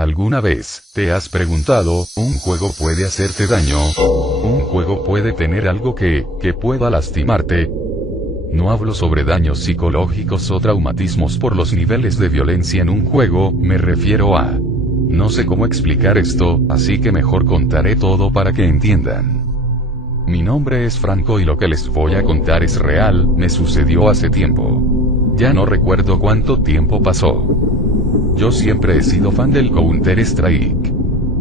¿Alguna vez te has preguntado, un juego puede hacerte daño? ¿Un juego puede tener algo que pueda lastimarte? No hablo sobre daños psicológicos o traumatismos por los niveles de violencia en un juego, me refiero a... No sé cómo explicar esto, así que mejor contaré todo para que entiendan. Mi nombre es Franco y lo que les voy a contar es real, me sucedió hace tiempo. Ya no recuerdo cuánto tiempo pasó. Yo siempre he sido fan del Counter-Strike.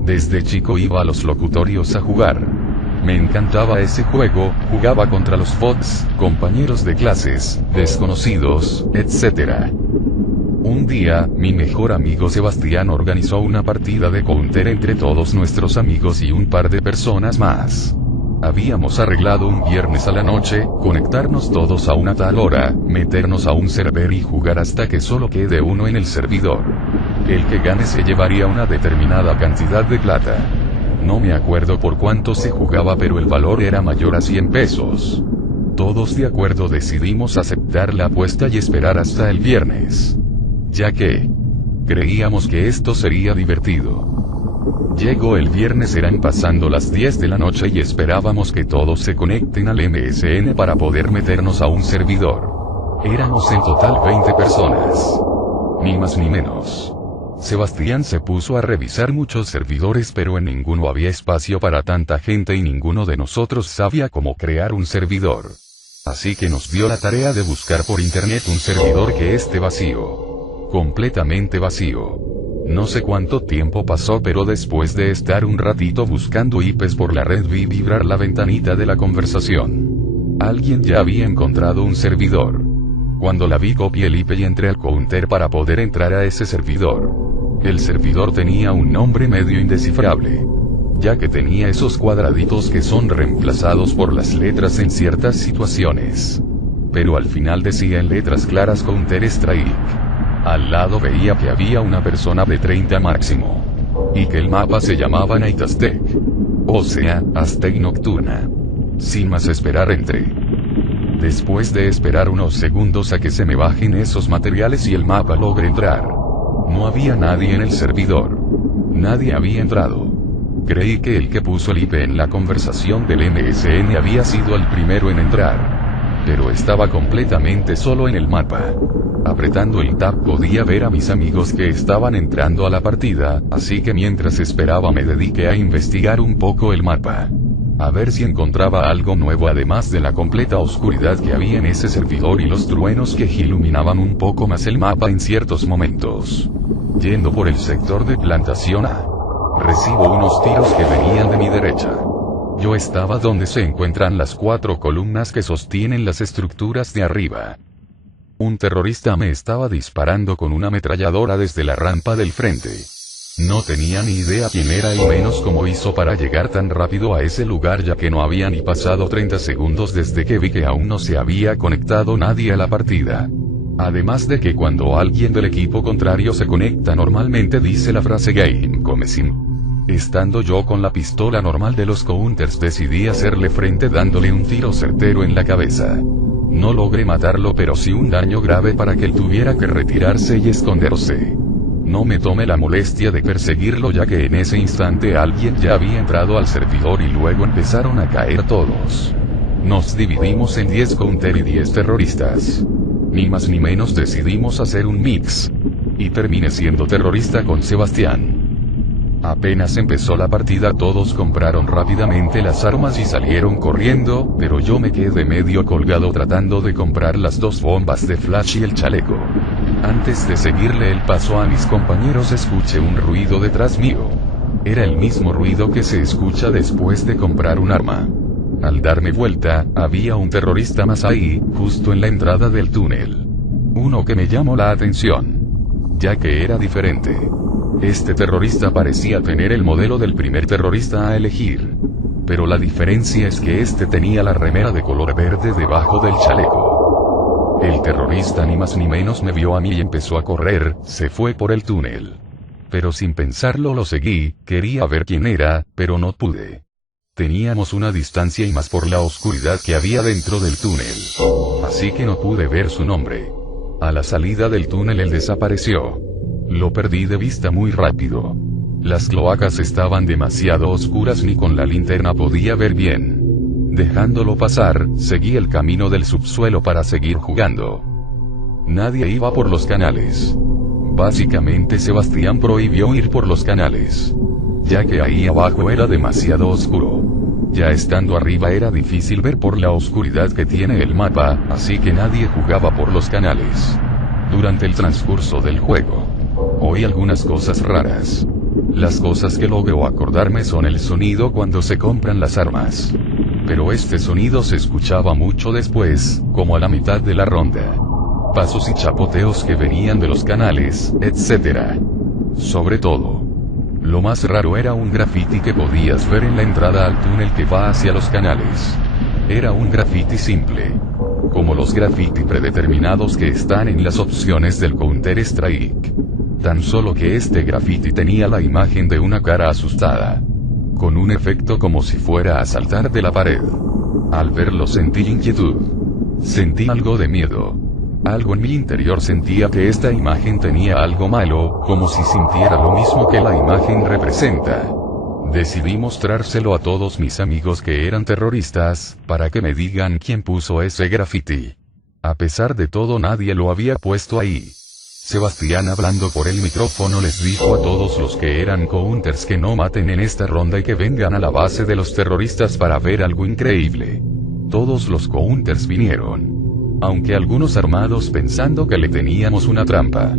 Desde chico iba a los locutorios a jugar. Me encantaba ese juego, jugaba contra los bots, compañeros de clases, desconocidos, etc. Un día, mi mejor amigo Sebastián organizó una partida de Counter entre todos nuestros amigos y un par de personas más. Habíamos arreglado un viernes a la noche, conectarnos todos a una tal hora, meternos a un server y jugar hasta que solo quede uno en el servidor. El que gane se llevaría una determinada cantidad de plata. No me acuerdo por cuánto se jugaba, pero el valor era mayor a 100 pesos. Todos de acuerdo decidimos aceptar la apuesta y esperar hasta el viernes. Ya que creíamos que esto sería divertido. Llegó el viernes, eran pasando las 10 de la noche y esperábamos que todos se conecten al MSN para poder meternos a un servidor. Éramos en total 20 personas. Ni más ni menos. Sebastián se puso a revisar muchos servidores, pero en ninguno había espacio para tanta gente y ninguno de nosotros sabía cómo crear un servidor. Así que nos dio la tarea de buscar por internet un servidor que esté vacío. Completamente vacío. No sé cuánto tiempo pasó, pero después de estar un ratito buscando IPs por la red vi vibrar la ventanita de la conversación. Alguien ya había encontrado un servidor. Cuando la vi copié el IP y entré al Counter para poder entrar a ese servidor. El servidor tenía un nombre medio indescifrable, ya que tenía esos cuadraditos que son reemplazados por las letras en ciertas situaciones. Pero al final decía en letras claras Counter-Strike. Al lado veía que había una persona de 30 máximo. Y que el mapa se llamaba Night Aztec. O sea, Aztec Nocturna. Sin más esperar entré. Después de esperar unos segundos a que se me bajen esos materiales y el mapa logré entrar. No había nadie en el servidor. Nadie había entrado. Creí que el que puso el IP en la conversación del MSN había sido el primero en entrar. Pero estaba completamente solo en el mapa. Apretando el tab podía ver a mis amigos que estaban entrando a la partida, así que mientras esperaba me dediqué a investigar un poco el mapa. A ver si encontraba algo nuevo además de la completa oscuridad que había en ese servidor y los truenos que iluminaban un poco más el mapa en ciertos momentos. Yendo por el sector de plantación A, recibo unos tiros que venían de mi derecha. Yo estaba donde se encuentran las 4 columnas que sostienen las estructuras de arriba. Un terrorista me estaba disparando con una ametralladora desde la rampa del frente. No tenía ni idea quién era y menos cómo hizo para llegar tan rápido a ese lugar, ya que no había ni pasado 30 segundos desde que vi que aún no se había conectado nadie a la partida. Además de que cuando alguien del equipo contrario se conecta normalmente dice la frase Game Coming. Estando yo con la pistola normal de los counters decidí hacerle frente dándole un tiro certero en la cabeza. No logré matarlo, pero sí un daño grave para que él tuviera que retirarse y esconderse. No me tomé la molestia de perseguirlo, ya que en ese instante alguien ya había entrado al servidor y luego empezaron a caer todos. Nos dividimos en 10 counter y 10 terroristas. Ni más ni menos decidimos hacer un mix. Y terminé siendo terrorista con Sebastián. Apenas empezó la partida todos compraron rápidamente las armas y salieron corriendo, pero yo me quedé medio colgado tratando de comprar las 2 bombas de flash y el chaleco. Antes de seguirle el paso a mis compañeros escuché un ruido detrás mío. Era el mismo ruido que se escucha después de comprar un arma. Al darme vuelta, había un terrorista más ahí, justo en la entrada del túnel. Uno que me llamó la atención, ya que era diferente. Este terrorista parecía tener el modelo del primer terrorista a elegir. Pero la diferencia es que este tenía la remera de color verde debajo del chaleco. El terrorista ni más ni menos me vio a mí y empezó a correr, se fue por el túnel. Pero sin pensarlo lo seguí, quería ver quién era, pero no pude. Teníamos una distancia y más por la oscuridad que había dentro del túnel. Así que no pude ver su nombre. A la salida del túnel él desapareció. Lo perdí de vista muy rápido. Las cloacas estaban demasiado oscuras, ni con la linterna podía ver bien. Dejándolo pasar, seguí el camino del subsuelo para seguir jugando. Nadie iba por los canales. Básicamente Sebastián prohibió ir por los canales, ya que ahí abajo era demasiado oscuro. Ya estando arriba era difícil ver por la oscuridad que tiene el mapa, así que nadie jugaba por los canales. Durante el transcurso del juego, oí algunas cosas raras. Las cosas que logro acordarme son el sonido cuando se compran las armas. Pero este sonido se escuchaba mucho después, como a la mitad de la ronda. Pasos y chapoteos que venían de los canales, etc. Sobre todo, lo más raro era un graffiti que podías ver en la entrada al túnel que va hacia los canales. Era un graffiti simple, como los graffiti predeterminados que están en las opciones del Counter-Strike. Tan solo que este graffiti tenía la imagen de una cara asustada, con un efecto como si fuera a saltar de la pared. Al verlo sentí inquietud. Sentí algo de miedo. Algo en mi interior sentía que esta imagen tenía algo malo, como si sintiera lo mismo que la imagen representa. Decidí mostrárselo a todos mis amigos que eran terroristas, para que me digan quién puso ese graffiti. A pesar de todo, nadie lo había puesto ahí. Sebastián, hablando por el micrófono, les dijo a todos los que eran counters que no maten en esta ronda y que vengan a la base de los terroristas para ver algo increíble. Todos los counters vinieron, aunque algunos armados pensando que le teníamos una trampa.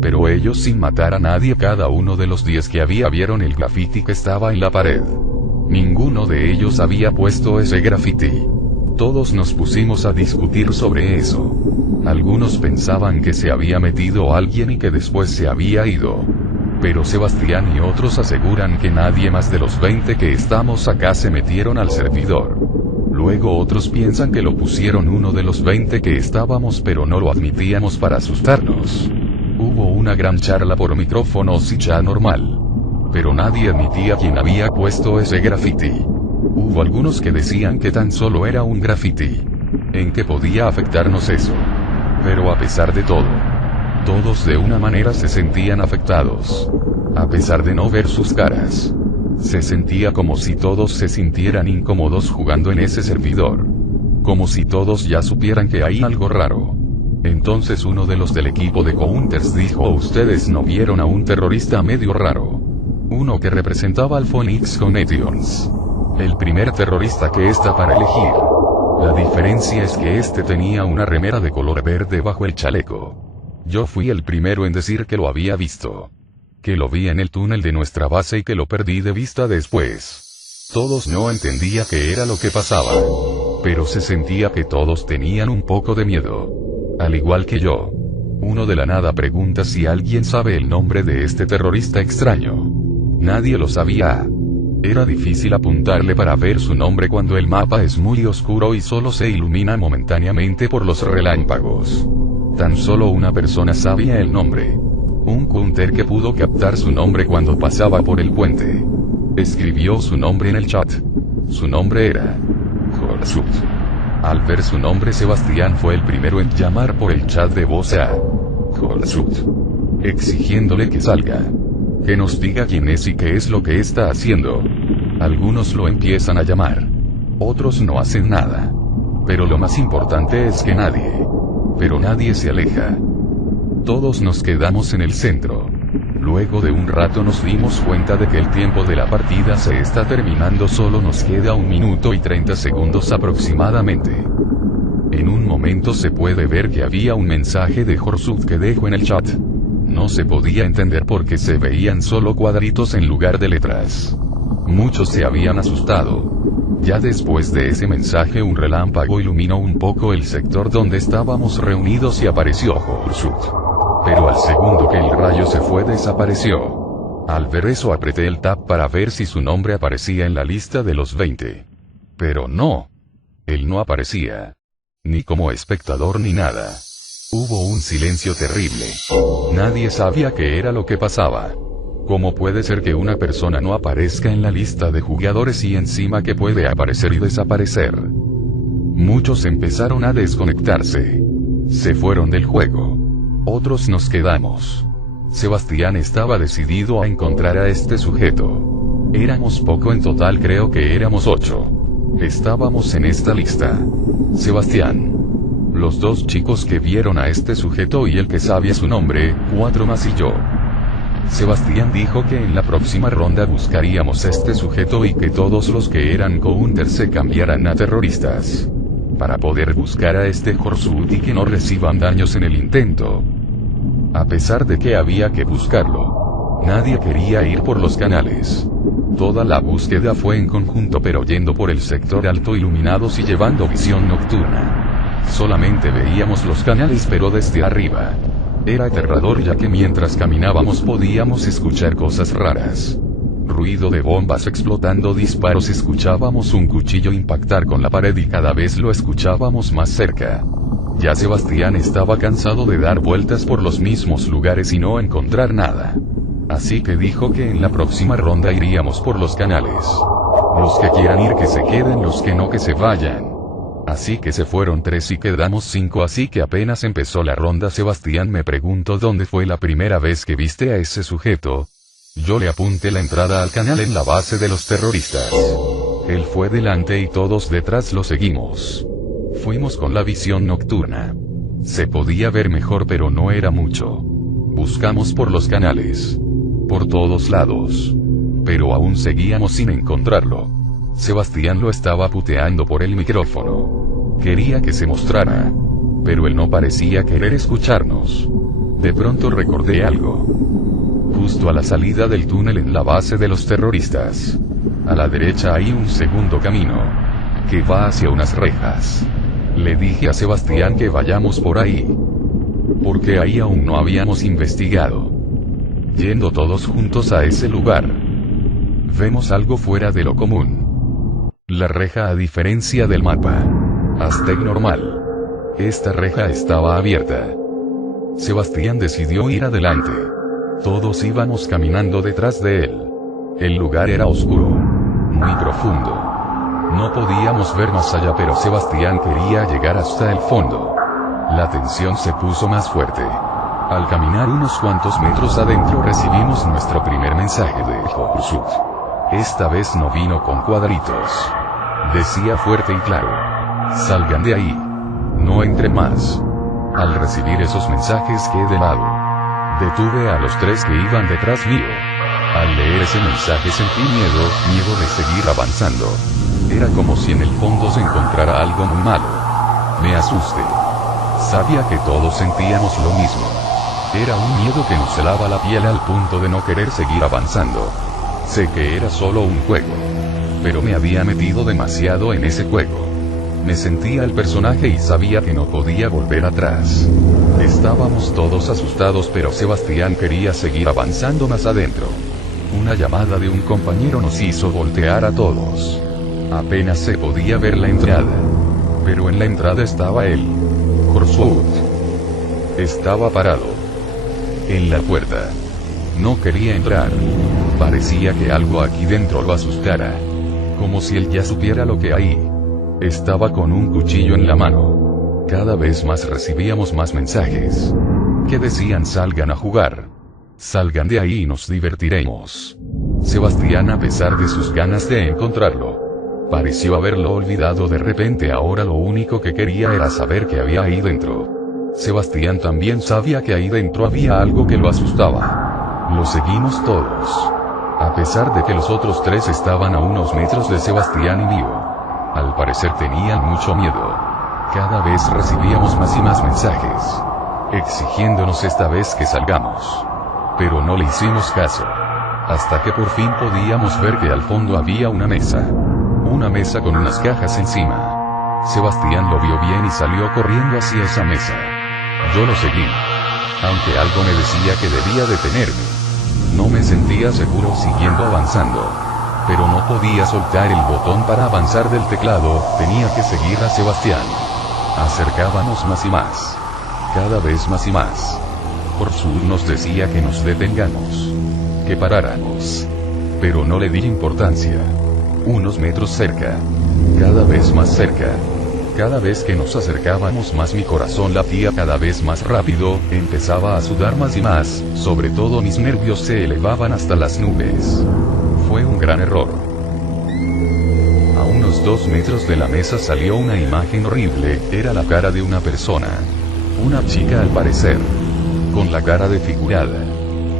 Pero ellos, sin matar a nadie, cada uno de los 10 que había vieron el graffiti que estaba en la pared. Ninguno de ellos había puesto ese graffiti. Todos nos pusimos a discutir sobre eso. Algunos pensaban que se había metido alguien y que después se había ido. Pero Sebastián y otros aseguran que nadie más de los 20 que estamos acá se metieron al servidor. Luego otros piensan que lo pusieron uno de los 20 que estábamos, pero no lo admitíamos para asustarnos. Hubo una gran charla por micrófonos y chat normal, pero nadie admitía quién había puesto ese graffiti. Hubo algunos que decían que tan solo era un graffiti. ¿En qué podía afectarnos eso? Pero a pesar de todo, todos de una manera se sentían afectados. A pesar de no ver sus caras, se sentía como si todos se sintieran incómodos jugando en ese servidor. Como si todos ya supieran que hay algo raro. Entonces uno de los del equipo de Counters dijo: ¿ustedes no vieron a un terrorista medio raro? Uno que representaba al Phoenix Connections. El primer terrorista que está para elegir. La diferencia es que este tenía una remera de color verde bajo el chaleco. Yo fui el primero en decir que lo había visto. Que lo vi en el túnel de nuestra base y que lo perdí de vista después. Todos no entendía qué era lo que pasaba, pero se sentía que todos tenían un poco de miedo. Al igual que yo. Uno de la nada pregunta si alguien sabe el nombre de este terrorista extraño. Nadie lo sabía. Era difícil apuntarle para ver su nombre cuando el mapa es muy oscuro y solo se ilumina momentáneamente por los relámpagos. Tan solo una persona sabía el nombre. Un counter que pudo captar su nombre cuando pasaba por el puente. Escribió su nombre en el chat. Su nombre era Horsut. Al ver su nombre, Sebastián fue el primero en llamar por el chat de voz a Horsut, exigiéndole que salga. Que nos diga quién es y qué es lo que está haciendo. Algunos lo empiezan a llamar. Otros no hacen nada. Pero lo más importante es que nadie se aleja. Todos nos quedamos en el centro. Luego de un rato nos dimos cuenta de que el tiempo de la partida se está terminando, solo nos queda 1 minuto y 30 segundos aproximadamente. En un momento se puede ver que había un mensaje de Horsut que dejó en el chat. No se podía entender porque se veían solo cuadritos en lugar de letras. Muchos se habían asustado. Ya después de ese mensaje, un relámpago iluminó un poco el sector donde estábamos reunidos y apareció Horsut. Pero al segundo que el rayo se fue, desapareció. Al ver eso apreté el tab para ver si su nombre aparecía en la lista de los 20. Pero no. Él no aparecía. Ni como espectador ni nada. Hubo un silencio terrible. Nadie sabía qué era lo que pasaba. ¿Cómo puede ser que una persona no aparezca en la lista de jugadores y encima que puede aparecer y desaparecer? Muchos empezaron a desconectarse. Se fueron del juego. Otros nos quedamos. Sebastián estaba decidido a encontrar a este sujeto. Éramos poco en total, creo que éramos 8. Estábamos en esta lista: Sebastián, los 2 chicos que vieron a este sujeto y el que sabía su nombre, 4 más y yo. Sebastián dijo que en la próxima ronda buscaríamos a este sujeto y que todos los que eran counters se cambiaran a terroristas, para poder buscar a este Horsuit y que no reciban daños en el intento. A pesar de que había que buscarlo, nadie quería ir por los canales. Toda la búsqueda fue en conjunto, pero yendo por el sector alto iluminados y llevando visión nocturna. Solamente veíamos los canales, pero desde arriba. Era aterrador, ya que mientras caminábamos podíamos escuchar cosas raras. Ruido de bombas explotando, disparos, escuchábamos un cuchillo impactar con la pared y cada vez lo escuchábamos más cerca. Ya Sebastián estaba cansado de dar vueltas por los mismos lugares y no encontrar nada. Así que dijo que en la próxima ronda iríamos por los canales. Los que quieran ir que se queden, los que no que se vayan. Así que se fueron 3 y quedamos 5, así que apenas empezó la ronda Sebastián me preguntó ¿dónde fue la primera vez que viste a ese sujeto? Yo le apunté la entrada al canal en la base de los terroristas. Él fue delante y todos detrás lo seguimos. Fuimos con la visión nocturna. Se podía ver mejor, pero no era mucho. Buscamos por los canales, por todos lados, pero aún seguíamos sin encontrarlo. Sebastián lo estaba puteando por el micrófono. Quería que se mostrara, pero él no parecía querer escucharnos. De pronto recordé algo. Justo a la salida del túnel en la base de los terroristas, a la derecha hay un segundo camino, que va hacia unas rejas. Le dije a Sebastián que vayamos por ahí, porque ahí aún no habíamos investigado. Yendo todos juntos a ese lugar, vemos algo fuera de lo común. La reja, a diferencia del mapa Aztec normal, esta reja estaba abierta. Sebastián decidió ir adelante. Todos íbamos caminando detrás de él. El lugar era oscuro, muy profundo. No podíamos ver más allá, pero Sebastián quería llegar hasta el fondo. La tensión se puso más fuerte. Al caminar unos cuantos metros adentro recibimos nuestro primer mensaje de Horsuit. Esta vez no vino con cuadritos. Decía fuerte y claro: salgan de ahí. No entre más. Al recibir esos mensajes quedé de lado. Detuve a los 3 que iban detrás mío. Al leer ese mensaje sentí miedo de seguir avanzando. Era como si en el fondo se encontrara algo muy malo. Me asusté. Sabía que todos sentíamos lo mismo. Era un miedo que nos helaba la piel al punto de no querer seguir avanzando. Sé que era solo un juego, pero me había metido demasiado en ese juego. Me sentía el personaje y sabía que no podía volver atrás. Estábamos todos asustados, pero Sebastián quería seguir avanzando más adentro. Una llamada de un compañero nos hizo voltear a todos. Apenas se podía ver la entrada, pero en la entrada estaba él. Horsuit estaba parado en la puerta. No quería entrar. Parecía que algo aquí dentro lo asustara, como si él ya supiera lo que hay. Estaba con un cuchillo en la mano. Cada vez más recibíamos más mensajes que decían: salgan a jugar. Salgan de ahí y nos divertiremos. Sebastián, a pesar de sus ganas de encontrarlo, pareció haberlo olvidado de repente. Ahora lo único que quería era saber qué había ahí dentro. Sebastián también sabía que ahí dentro había algo que lo asustaba. Lo seguimos todos, a pesar de que los otros 3 estaban a unos metros de Sebastián y mío. Al parecer tenían mucho miedo. Cada vez recibíamos más y más mensajes, exigiéndonos esta vez que salgamos. Pero no le hicimos caso. Hasta que por fin podíamos ver que al fondo había una mesa. Una mesa con unas cajas encima. Sebastián lo vio bien y salió corriendo hacia esa mesa. Yo lo seguí, aunque algo me decía que debía detenerme. No me sentía seguro siguiendo avanzando, pero no podía soltar el botón para avanzar del teclado. Tenía que seguir a Sebastián. Acercábamos más y más, cada vez más y más. Horsuit nos decía que nos detengamos, que paráramos, pero no le di importancia. Unos metros cerca, cada vez más cerca, Cada vez que nos acercábamos más mi corazón latía cada vez más rápido, empezaba a sudar más y más, sobre todo mis nervios se elevaban hasta las nubes. Fue un gran error. A unos 2 metros de la mesa salió una imagen horrible, era la cara de una persona. Una chica al parecer. Con la cara desfigurada.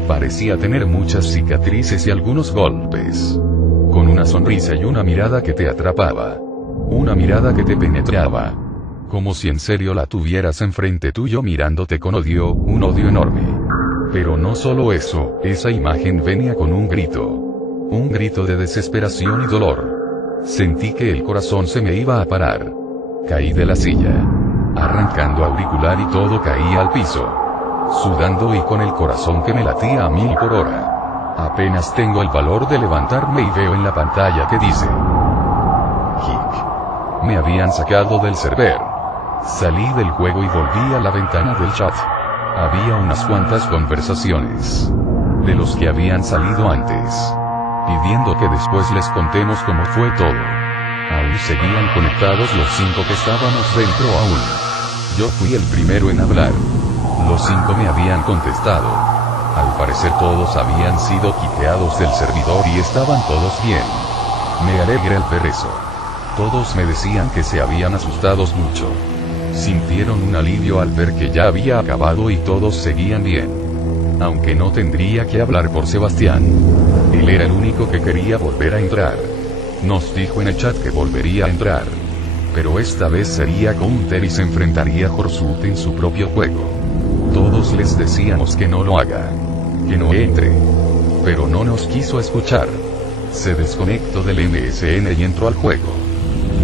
Parecía tener muchas cicatrices y algunos golpes. Con una sonrisa y una mirada que te atrapaba. Una mirada que te penetraba. Como si en serio la tuvieras enfrente tuyo mirándote con odio, un odio enorme. Pero no solo eso, esa imagen venía con un grito. Un grito de desesperación y dolor. Sentí que el corazón se me iba a parar. Caí de la silla. Arrancando auricular y todo caía al piso. Sudando y con el corazón que me latía a 1000 por hora. Apenas tengo el valor de levantarme y veo en la pantalla que dice: Kick. Me habían sacado del server. Salí del juego y volví a la ventana del chat. Había unas cuantas conversaciones. De los que habían salido antes. Pidiendo que después les contemos cómo fue todo. Aún seguían conectados los 5 que estábamos dentro aún. Yo fui el primero en hablar. Los 5 me habían contestado. Al parecer todos habían sido quiteados del servidor y estaban todos bien. Me alegra al ver eso. Todos me decían que se habían asustado mucho. Sintieron un alivio al ver que ya había acabado y todos seguían bien. Aunque no tendría que hablar por Sebastián. Él era el único que quería volver a entrar. Nos dijo en el chat que volvería a entrar. Pero esta vez sería Counter y se enfrentaría a Horsut en su propio juego. Todos les decíamos que no lo haga. Que no entre. Pero no nos quiso escuchar. Se desconectó del MSN y entró al juego.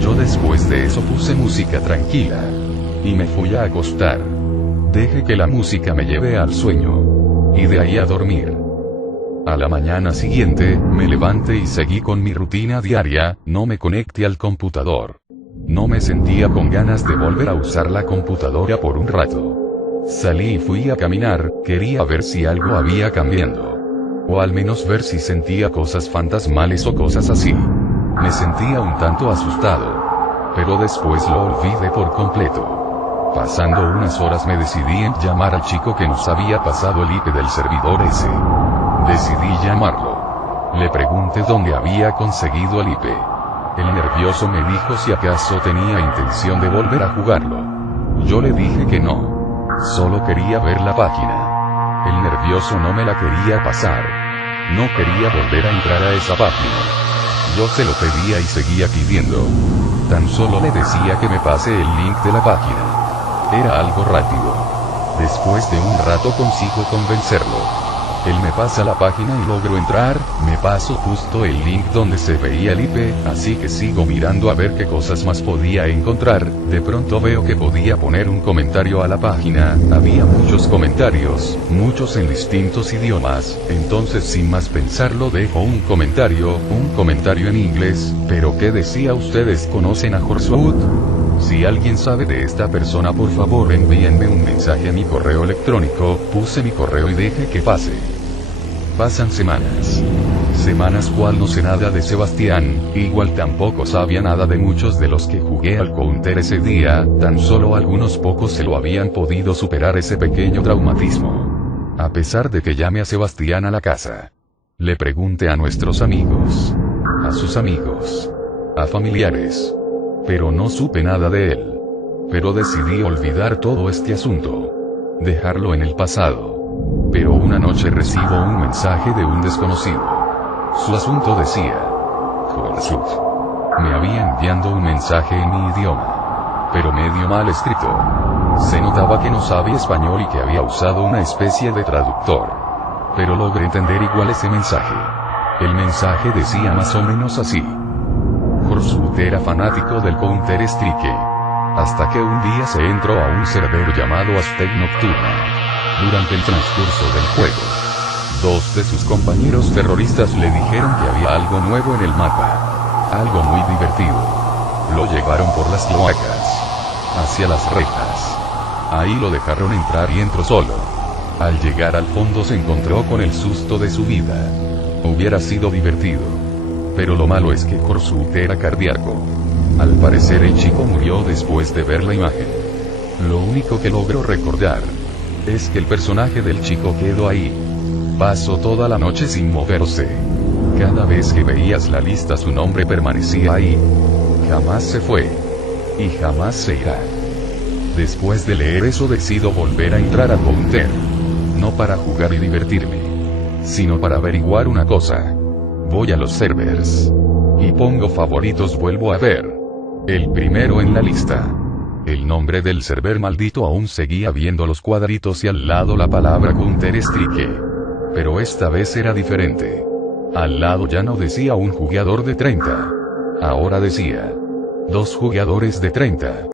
Yo después de eso puse música tranquila. Y me fui a acostar. Dejé que la música me lleve al sueño. Y de ahí a dormir. A la mañana siguiente, me levanté y seguí con mi rutina diaria, no me conecté al computador. No me sentía con ganas de volver a usar la computadora por un rato. Salí y fui a caminar, quería ver si algo había cambiado. O al menos ver si sentía cosas fantasmales o cosas así. Me sentía un tanto asustado. Pero después lo olvidé por completo. Pasando unas horas me decidí en llamar al chico que nos había pasado el IP del servidor ese. Decidí llamarlo. Le pregunté dónde había conseguido el IP. El nervioso me dijo si acaso tenía intención de volver a jugarlo. Yo le dije que no. Solo quería ver la página. El nervioso no me la quería pasar. No quería volver a entrar a esa página. Yo se lo pedía y seguía pidiendo. Tan solo le decía que me pase el link de la página. Era algo rápido. Después de un rato consigo convencerlo. Él me pasa la página y logro entrar, me paso justo el link donde se veía el IP, así que sigo mirando a ver qué cosas más podía encontrar. De pronto veo que podía poner un comentario a la página, había muchos comentarios, muchos en distintos idiomas, entonces sin más pensarlo dejo un comentario en inglés, pero ¿qué decía? ¿Ustedes conocen a Horsut? Si alguien sabe de esta persona por favor envíenme un mensaje a mi correo electrónico, puse mi correo y dejé que pase. Pasan semanas. Semanas cual no sé nada de Sebastián, igual tampoco sabía nada de muchos de los que jugué al Counter ese día, tan solo algunos pocos se lo habían podido superar ese pequeño traumatismo. A pesar de que llame a Sebastián a la casa. Le pregunté a nuestros amigos. A sus amigos. A familiares. Pero no supe nada de él. Pero decidí olvidar todo este asunto. Dejarlo en el pasado. Pero una noche recibo un mensaje de un desconocido. Su asunto decía: Horsut. Me había enviado un mensaje en mi idioma. Pero medio mal escrito. Se notaba que no sabía español y que había usado una especie de traductor. Pero logré entender igual ese mensaje. El mensaje decía más o menos así. Horsut era fanático del Counter-Strike. Hasta que un día se entró a un servidor llamado Aztec Nocturna. Durante el transcurso del juego, 2 de sus compañeros terroristas le dijeron que había algo nuevo en el mapa. Algo muy divertido. Lo llevaron por las cloacas. Hacia las rejas. Ahí lo dejaron entrar y entró solo. Al llegar al fondo se encontró con el susto de su vida. Hubiera sido divertido. Pero lo malo es que Horsut era cardíaco. Al parecer el chico murió después de ver la imagen. Lo único que logro recordar es que el personaje del chico quedó ahí. Pasó toda la noche sin moverse. Cada vez que veías la lista su nombre permanecía ahí. Jamás se fue. Y jamás se irá. Después de leer eso decido volver a entrar a Counter. No para jugar y divertirme, sino para averiguar una cosa. Voy a los servers. Y pongo favoritos, vuelvo a ver el primero en la lista. El nombre del server maldito aún seguía viendo los cuadritos y al lado la palabra Counter Strike. Pero esta vez era diferente. Al lado ya no decía un jugador de 30. Ahora decía 2 jugadores de 30.